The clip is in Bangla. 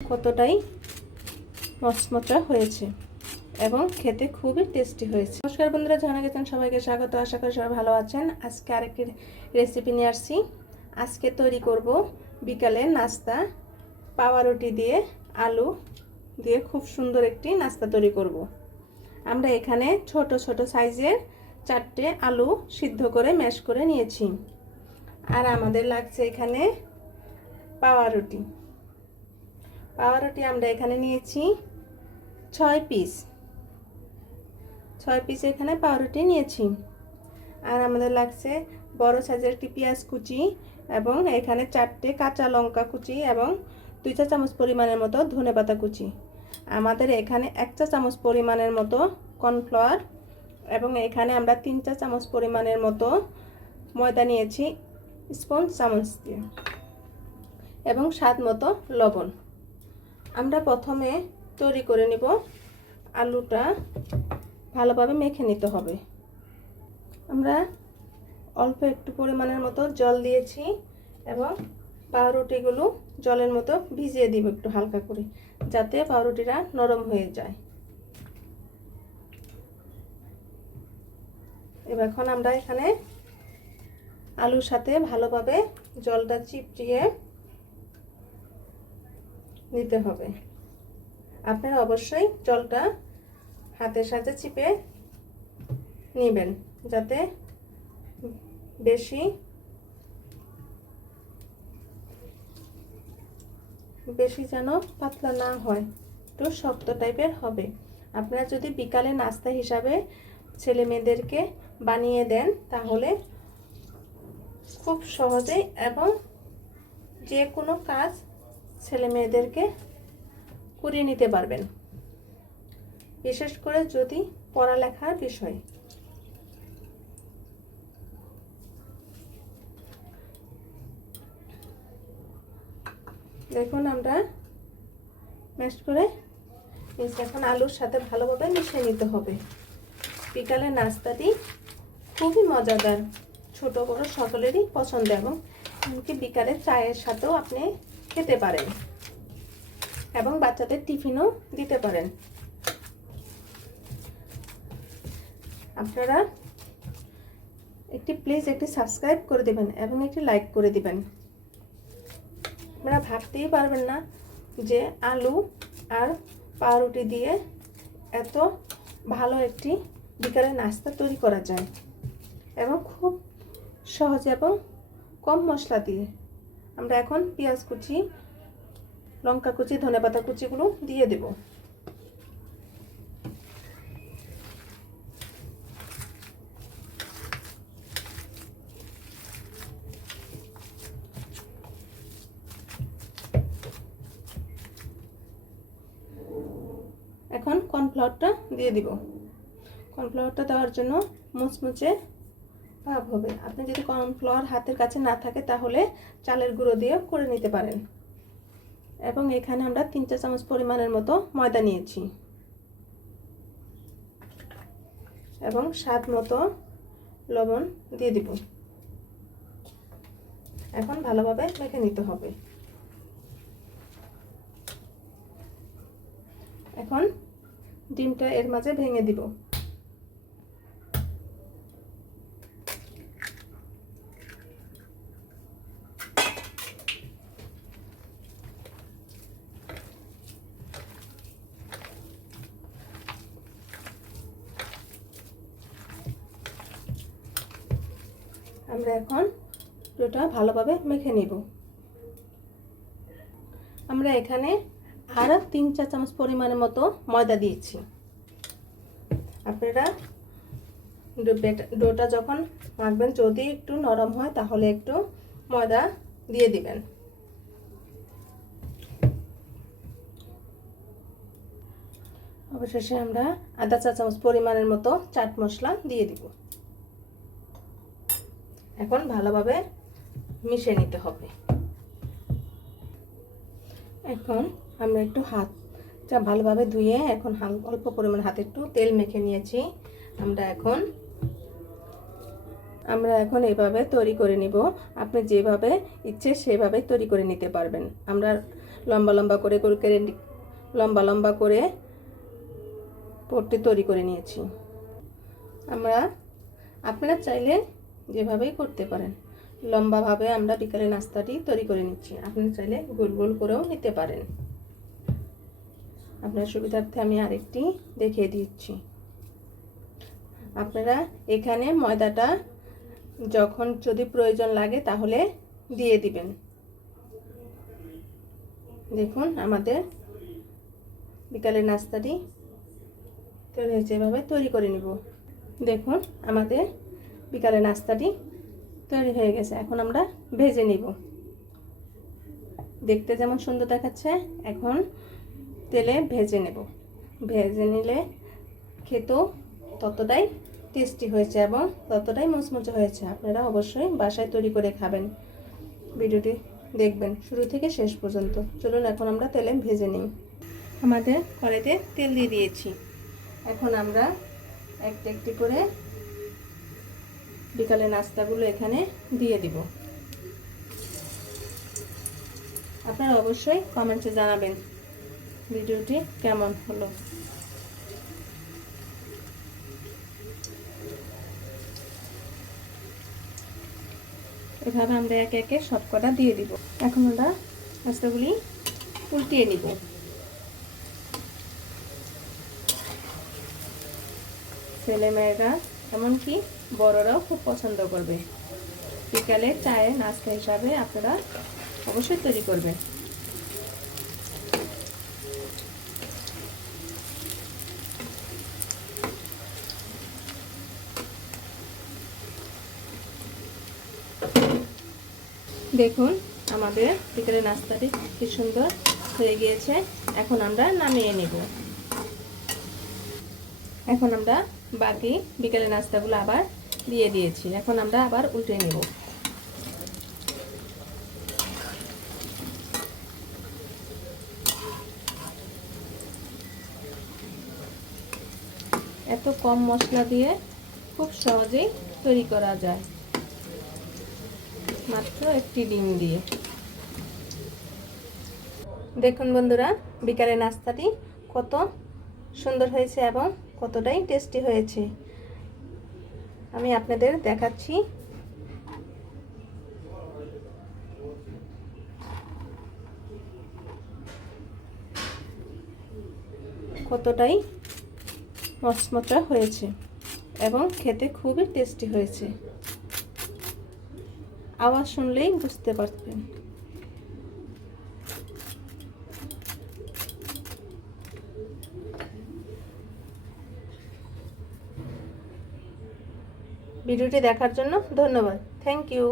কতটাই মচমচা হয়েছে এবং খেতে খুবই টেস্টি হয়েছে। নমস্কার বন্ধুরা জানা গেছেন সবাইকে স্বাগত। আশা করি সবাই ভালো আছেন। আজকে আরেকটি রেসিপি নিয়ে আসছি। আজকে তৈরি করব বিকালে নাস্তা পাওয়া রুটি দিয়ে আলু দিয়ে খুব সুন্দর একটি নাস্তা তৈরি করব। আমরা এখানে ছোট ছোট সাইজের চারটে আলু সিদ্ধ করে ম্যাশ করে নিয়েছি। আর আমাদের লাগছে এখানে পাওয়া রুটি পাওয়া রুটি আমরা এখানে নিয়েছি ছয় পিস ছয় পিস এখানে পাউরুটি নিয়েছি। আর আমাদের লাগছে বড় সাইজের একটি পেঁয়াজ কুচি এবং এখানে চারটে কাঁচা লঙ্কা কুচি এবং দুই চা চামচ পরিমাণের মতো ধনে পাতা কুচি। আমাদের এখানে এক চা চামচ পরিমাণের মতো কর্নফ্লাওয়ার এবং এখানে আমরা তিন চা চামচ পরিমাণের মতো ময়দা নিয়েছি স্পঞ্জ চামচ দিয়ে এবং স্বাদ মতো লবণ। আমরা প্রথমে তৈরি করে নিব আলুটা ভালোভাবে মেখে নিতে হবে। আমরা অল্প একটু পরিমাণের মতো জল দিয়েছি এবং পাউরুটিগুলো জলের মতো ভিজিয়ে দিব একটু হালকা করে, যাতে পাউরুটিটা নরম হয়ে যায়। এবার এখন আমরা এখানে আলুর সাথে ভালোভাবে জলটা চিপচিয়ে নিতে হবে। আপনারা অবশ্যই জলটা হাতের সাথে চিপে নেবেন যাতে বেশি বেশি যেন পাতলা না হয়। একটু শক্ত টাইপের হবে। আপনারা যদি বিকালে নাস্তা হিসাবে ছেলে মেয়েদেরকে বানিয়ে দেন, তাহলে খুব সহজেই এবং যে কোনো কাজ ছেলে মেয়েদেরকে করিয়ে নিতে পারবেন। বিশেষ করে যদি পড়ালেখার বিষয়। দেখুন আমরা ম্যাশ করে এখন আলুর সাথে ভালোভাবে মিশিয়ে নিতে হবে। বিকালের নাস্তাটি খুবই মজাদার, ছোট বড় সকলেরই পছন্দ এবং এমনকি বিকালে চায়ের সাথেও আপনি খেতে পারেন। এবং বাচ্চাদের টিফিনও দিতে পারেন। আপনারা একটি প্লিজ একটি সাবস্ক্রাইব করে দিবেন এবং একটি লাইক করে দিবেন। আপনারা ভাবতেই পারবেন না যে আলু আর পাউরুটি দিয়ে এত ভালো একটি বিকালের নাস্তা তৈরি করা যায়। এবং খুব সহজ এবং কম মশলা দিয়ে আমরা এখন পেঁয়াজ কুচি, লঙ্কা কুচি, ধনে পাতা কুচিগুলো দিয়ে দেব। এখন কর্নফ্লাওয়ারটা দিয়ে দিব। কর্নফ্লাওয়ারটা দেওয়ার জন্য মুচমুচে ভাব হবে। আপনি যদি কর্নফ্লাওয়ার হাতের কাছে না থাকে, তাহলে চালের গুঁড়ো দিয়ে করে নিতে পারেন। এবং এখানে আমরা তিন চা চামচ পরিমাণের মতো ময়দা নিয়েছি। এবং স্বাদ মতো লবণ দিয়ে দিব। এখন ভালোভাবে মেখে নিতে হবে। এখন ডিমটা এর মাঝে ভেঙে দিব। আমরা এখন ডোটা ভালোভাবে মেখে নেব। আমরা এখানে আরও তিন চার চামচ পরিমাণের মতো ময়দা দিয়েছি। আপনারা ডোটা যখন মাখবেন, যদি একটু নরম হয়, তাহলে একটু ময়দা দিয়ে দিবেন। অবশেষে আমরা আধা চা চামচ পরিমাণের মতো চাট মশলা দিয়ে দিব। এখন ভালোভাবে মিশে নিতে হবে। এখন আমরা একটু হাতটা ভালোভাবে ধুয়ে এখন অল্প পরিমাণ হাতে একটু তেল মেখে নিয়েছি। আমরা এখন আমরা এখন এভাবে তৈরি করে নিব। আপনি যেভাবে ইচ্ছে সেভাবে তৈরি করে নিতে পারবেন। আমরা লম্বা লম্বা করে করে লম্বা লম্বা করে পট্টি তৈরি করে নিয়েছি। আমরা, আপনারা চাইলে যেভাবেই করতে পারেন। লম্বাভাবে আমরা বিকালে নাস্তাটি তৈরি করে নিচ্ছি। আপনি চাইলে গোল গোল করেও নিতে পারেন। আপনার সুবিধার্থে আমি আরেকটি দেখিয়ে দিচ্ছি। আপনারা এখানে ময়দাটা যখন যদি প্রয়োজন লাগে তাহলে দিয়ে দিবেন। দেখুন, আমাদের বিকালের নাস্তাটি তৈরি হয়েছে। এভাবে তৈরি করে নিব। দেখুন, আমাদের বিকালের নাস্তাটি তৈরি হয়ে গেছে। এখন আমরা ভেজে নিব। দেখতে যেমন সুন্দর দেখাচ্ছে, এখন তেলে ভেজে নেব। ভেজে নিলে খেতেও ততটাই টেস্টি হয়েছে এবং ততটাই মুচমুচে হয়েছে। আপনারা অবশ্যই বাসায় তৈরি করে খাবেন। ভিডিওটি দেখবেন। শুরু থেকে শেষ পর্যন্ত। চলুন, এখন আমরা তেলে ভেজে নিই। আমাদের কড়াইতে তেল দিয়ে দিয়েছি। এখন আমরা একটি একটি করে বিকালে নাস্তাগুলো এখানে দিয়ে দিব। আপনারা অবশ্যই কমেন্টে জানাবেন ভিডিওটি কেমন হলো। এভাবে আমরা একে একে সব কটা দিয়ে দিব। এখন আমরা নাস্তাগুলি উল্টিয়ে নিব। ছেলেমেয়েরা, এমনকি বড়রাও খুব পছন্দ করবে। বিকালে চায়ে নাস্তা হিসাবে আপনারা অবশ্যই তৈরি করবেন। দেখুন, আমাদের বিকেলের নাস্তাটি কি সুন্দর হয়ে গিয়েছে। এখন আমরা নামিয়ে নেব। এখন আমরা বাকি বিকেলের নাস্তাগুলো আবার দিয়ে দিয়েছি। এখন আমরা আবার উল্টে নেব। এত কম মশলা দিয়ে খুব সহজেই তৈরি করা যায়। মাত্র একটি ডিম দিয়ে। দেখুন বন্ধুরা, বিকালে নাস্তাটি কত সুন্দর হয়েছে এবং কতটাই টেস্টি হয়েছে। আমি আপনাদের দেখাচ্ছি। কতটাই মচমচা হয়েছে এবং খেতে খুবই টেস্টি হয়েছে। আওয়াজ শুনলেই বুঝতে পারবেন ভিডিওটি দেখার জন্য ধন্যবাদ। Thank you